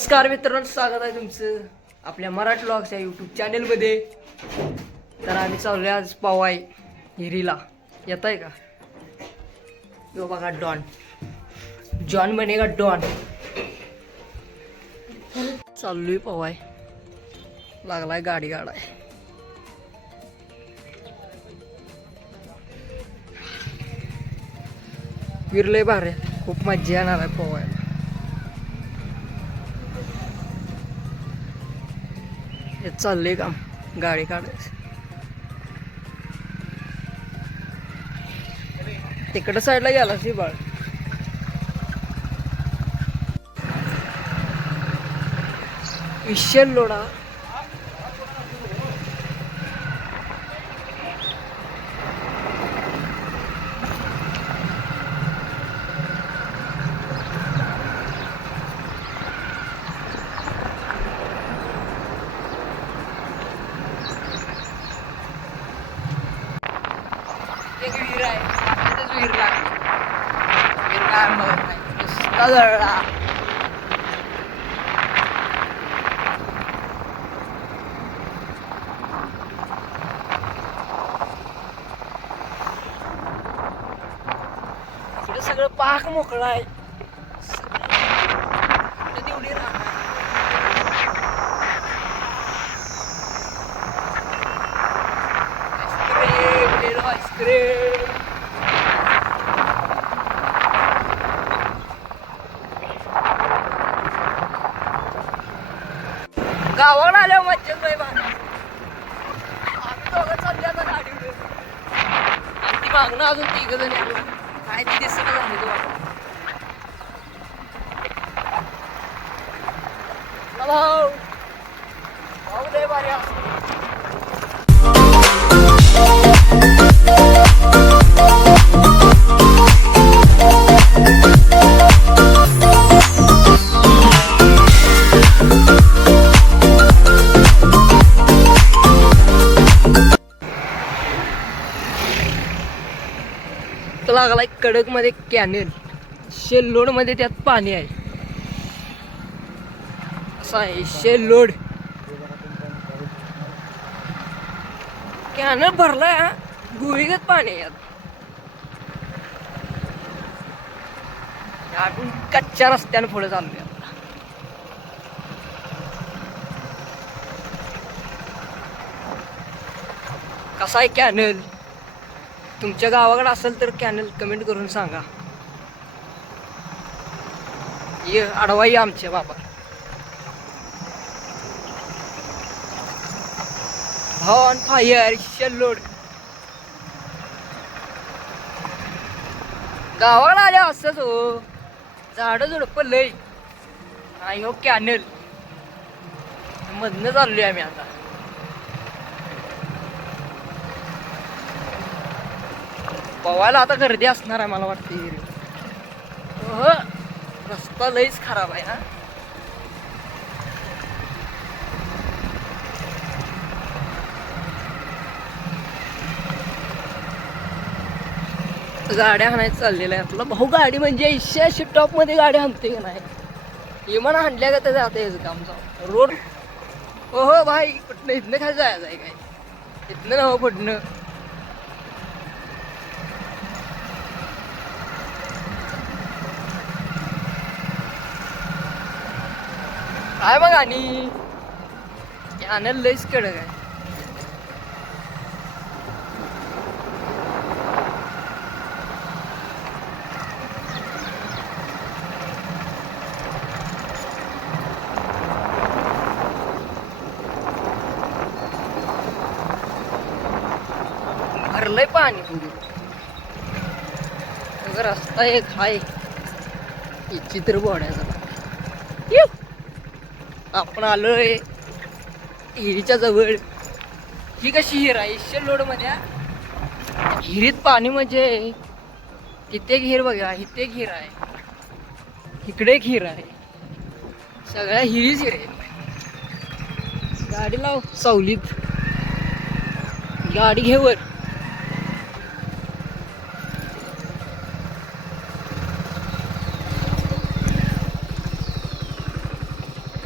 नमस्कार मित्रांनो स्वागत आहे तुमचं आपल्या मराठी ब्लॉग्स या यूट्यूब चॅनेलमध्ये तर आम्ही चाललो आज पवाय हिरीला. येत आहे का? यो बघा डॉन. जॉन बनेगा डॉन? चाललोय पवाय लागलाय गाडी गाडाय. विरलय भारे. खूप मज्जा येणार आहे पवायला चाललंय काम गाडी काढायचं. तिकडं साईडला गेला सी बाळ विशेल लोडा एक विहीर आहे तिथेच विहीर लागली विहीर काय बघत नाही नुसता जळला इकडे सगळं पाक मोकळा आहे. तेवढी राहणार आईस्क्रीम गावाला आल्यावर मज्जा नाही बघा आम्ही दोघं चालल्या आता ती मागणं अजून तिघ जण Hello. hindi sila lang nagawa. Hello! लागला असतो लागलाय कडकमध्ये कॅनल शेल्लोडमध्ये त्यात पाणी आहे. असं आहे शेल्लोड. कॅनल भरलाय हा. गुळीगत पाणी आहे यात. आपण कच्च्या रस्त्यानं पुढे चाललोय कसा आहे कॅनल तुमच्या गावाकडे असेल तर कॅनल कमेंट करून सांगा. ये अडवाई ये आमच्या बाबा. ऑन फायर शेल्लोड. गावाला आल्या असंच हो. झाडं झुडपं लय आणि हो कॅनल. मधनं चाललोय आम्ही आता. पवायला आता गर्दी असणार आहे मला वाटते हो रस्ता लईच खराब आहे ना गाड्या हाणायचं चाललेलं आहे आपलं. भाऊ गाडी म्हणजे ऐंशी अशी टॉपमध्ये गाडी हाणते की नाही? विमान हाणल्या का तर जाते याचं काम जाऊ रोड हो हो भाई कुठनं इथनं काय जायचं आहे काय? इथनं ना हो पुढनं. काय मग आणि यानं लईच कडक आहे. भरलंय पाणी अगं रस्ता एक हाय. चित्र बोडायचा. आपण आलोय हिरीच्या जवळ. ही कशी हिर आहे? लोडमध्ये हिरीत पाणी म्हणजे तिथे हिर बघा इथे हिर आहे. इकडे एक हिर आहे. सगळ्या हिरीच हिर आहे गाडी लाव सावलीत. गाडी घेवर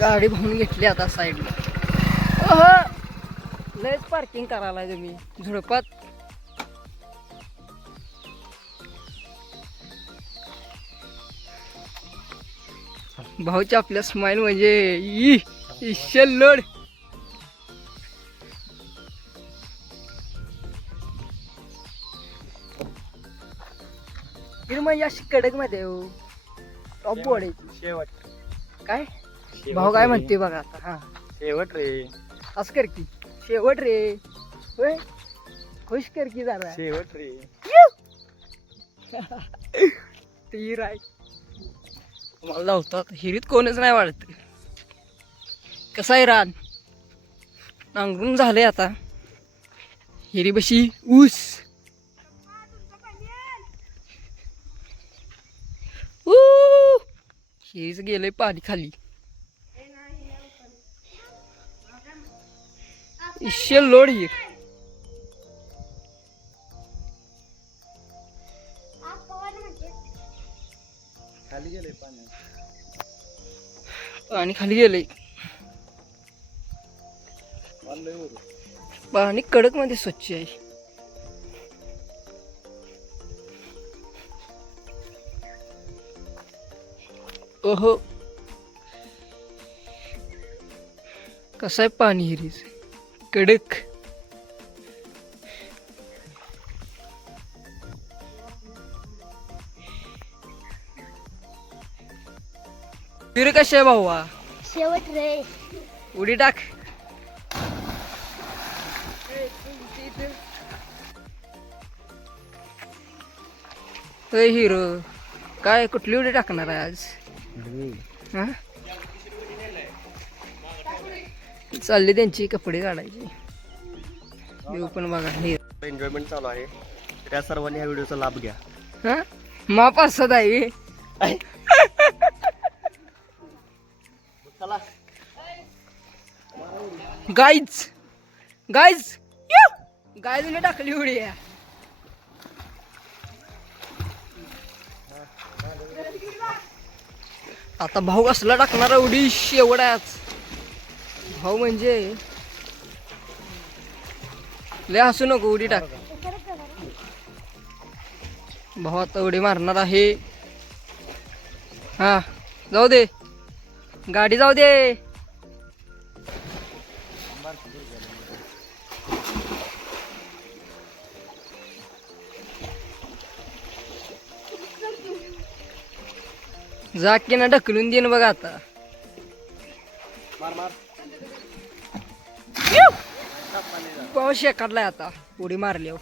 गाडी भाऊन घेतली आता साईडला ओहो लयच पार्किंग करायला तुम्ही झुडपात. भाऊच्या आपल्या स्माइल म्हणजे ई इशल लोड. म्हणजे अशी कडकमध्ये हो. टॉप बोर्डायची शेवट. काय? भाऊ काय म्हणते बघा आता हा. शेवट रे. असं कर की. शेवट रे. होय? खुश कर की जरा. शेवट रे. ते हिर आहे मला लावतात हिरीत कोणच नाही वाढत. कसं आहे रान? नांगरून झालंय आता. हिरी बशी ऊस. ऊ! हिरीच गेलंय पाणी खाली. इशल लोड खाली गेले पाणी. पाणी खाली गेलंय. पाणी कडकमध्ये स्वच्छ आहे. ओहो. कसं आहे पाणी हिरीच कडक. हिर कशा आहे भाऊआ शेवट रे. उडी टाक. हिरो काय कुठली उडी टाकणार आहे आज? हा? चालली त्यांची कपडे काढायची. येऊ पण बघा हिरो एन्जॉयमेंट चालू आहे. त्या सर्वांनी ह्या व्हिडिओचा लाभ घ्या. हा? माप असत आहे. चला. गाईज गाईज गाईजने टाकली उडी. आहे. आता भाऊ कसला टाकणारा उडी? शेवडाच भाऊ म्हणजे लय हसू नको उडी टाक. भाऊ आता उडी मारणार आहे. हा जाऊ दे. गाडी जाऊ दे. जा की ना ढकलून देईन बघा आता. मार मार. पाऊस काढलाय आता. उडी मारली हो.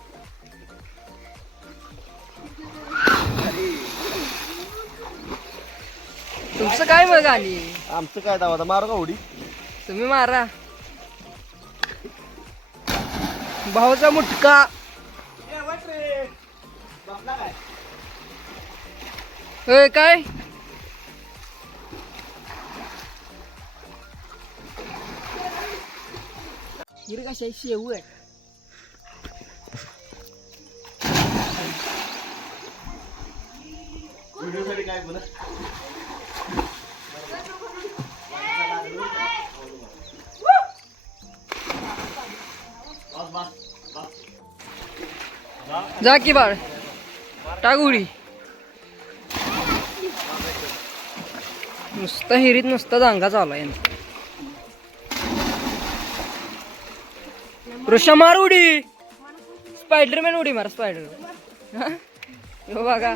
तुमचं काय मग आली आमचं काय दावा मारू का उडी? तुम्ही मारा. भाऊचा मुटका. होय काय? हिर कशा शेवू आहे व्हिडिओसाठी काय बोला जा की बाळ. टाक उडी. हिरीत नुसता दांगा चालू आहे. ऋषा मार उडी. स्पायडरमॅन उडी मार स्पायडर हो बघा.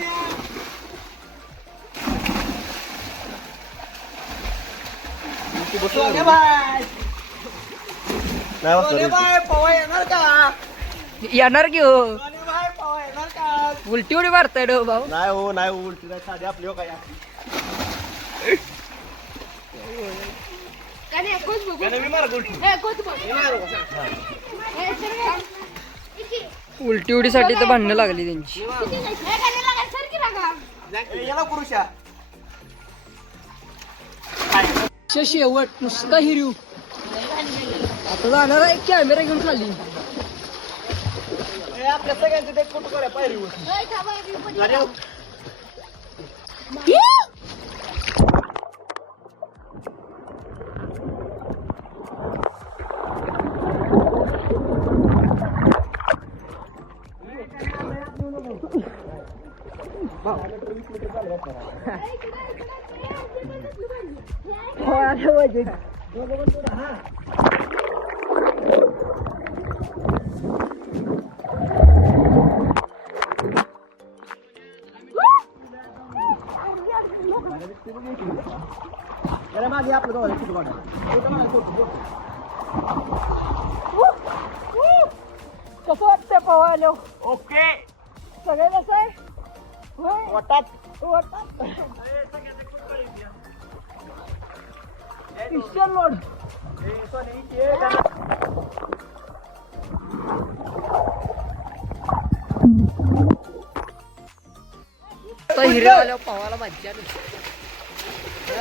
येणार की हो? उलटी उडी मारताय डो भाऊ. नाही हो नाही हो उलटी नाही साधी आपली हो काय. कने कोच बघू? मी मार उलटी उडीसाठी तर भांडणं लागली त्यांची. याला पुरुषा. शेवट नुसता हिरीव आता जाणार आहे कॅमेरा घेऊन खाली. आपल्या सगळ्यांचं ते फोटो करा पायरीवर अरे मागे आपलं दोघांचं कुठं काढा? कसं वाटतंय पोहायला ओके सगळे कसं आहे होय वाटात वाटतं पिस्टल लोड तर हिरे आल्यावर पावाला मज्जा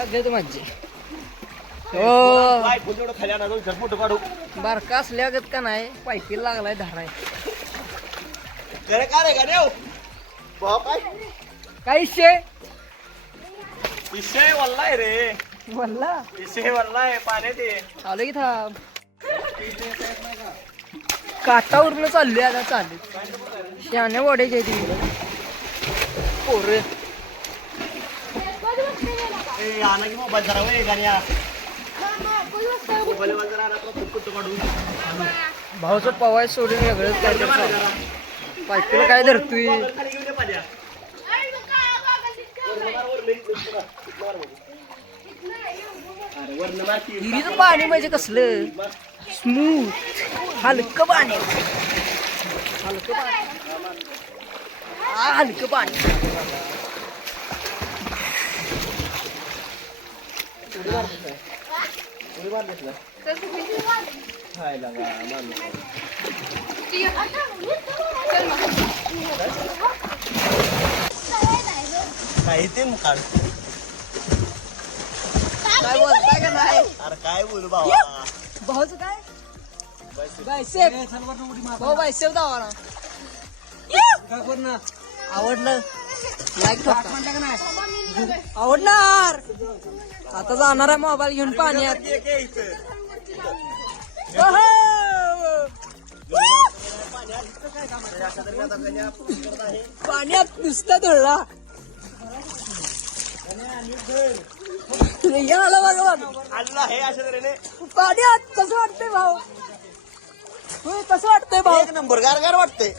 घेत मज्जा हो काय चार फोटो काढू. बारका असल्यागत का नाही पायपी लागलाय धाराय. रे का देव भाऊ काय काय शे वल्लाय रे. विषय वल्लाय पाण्यात ये आलो की थांब. काटावरनं चाललोय आता चालू. शाण्या वड्याच्या तिकडे पोरं. आणा की मोबाईल गाण्या मोबाईल जरा आणा तो फोटो काढू भाऊचं पवाय सोडून वेगळंच काय जरा काय धरतोय? हिरीचं पाणी म्हणजे कसलं? स्मूथ. हलकं पाणी. हलकं पाणी. हा, हलकं पाणी. उडी मारलीस ना हाय लागा मारलं काय ते मग काढ. काय बोलताय का नाही? अरे काय बोलू भावा? भाऊचं काय? बायसेप. भाऊ बायसेप दावा ना. आवडलं? आवडणार. आता जाणार आहे मोबाईल घेऊन पाण्यात! पाण्यात नुसतं धुळला. या आला हे तऱ्हेने. पाण्यात कसं वाटतंय भाऊ? कसं वाटतंय भाऊ? एक नंबर गार गार वाटते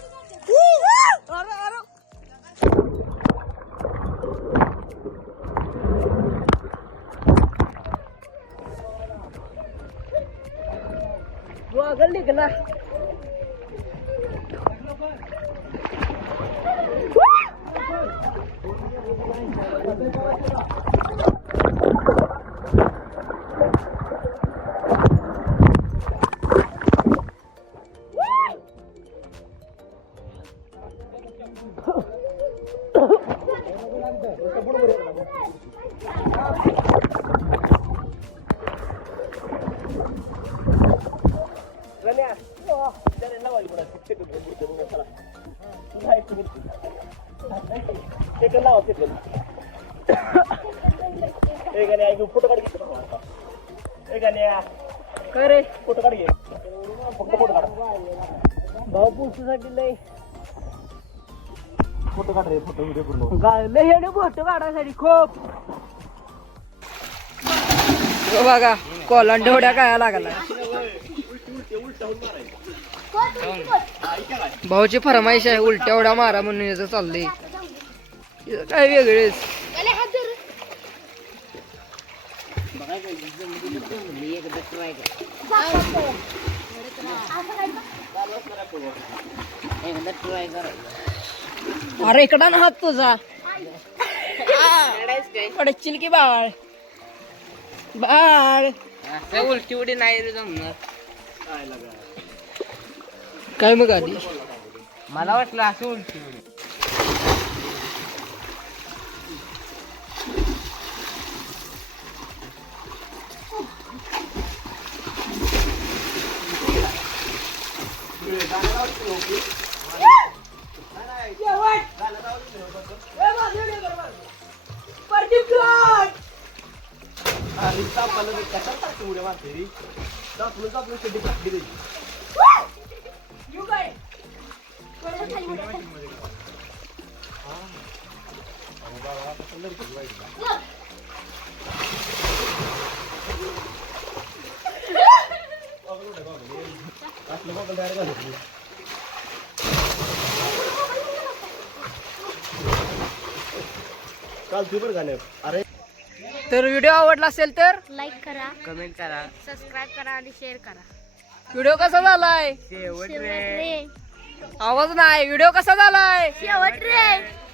ka na. Thank you. Photo काढ काय रे फोटो काढ घे फक्त फोटो काढ भाऊ पुसूसाठी लय फोटो काढ रे फोटो व्हिडिओ पूर्ण गायले फोटो काढायसाठी खूप बघा कोलांडे काय लागला भाऊची फरमाईश आहे उलट्या उड्या मारा म्हणून याचं चाललंय. काय वेगळेच अरे इकडा ना हात तुझा. पडचिल की बाळ? बाळ. उलटी उडी नाही रे जमणार. काय मग आधी मला वाटलं असं उलटी कशाला टाकते उड्या मारते रे? शेती टाकली रे चालते बरं गाणं. अरे. तर व्हिडिओ आवडला असेल तर? लाईक करा. कमेंट करा. सबस्क्राईब करा आणि शेअर करा. व्हिडिओ कसा झालाय? शेवट रे. आवाज नाही व्हिडिओ कसा झालाय? शेवट रे.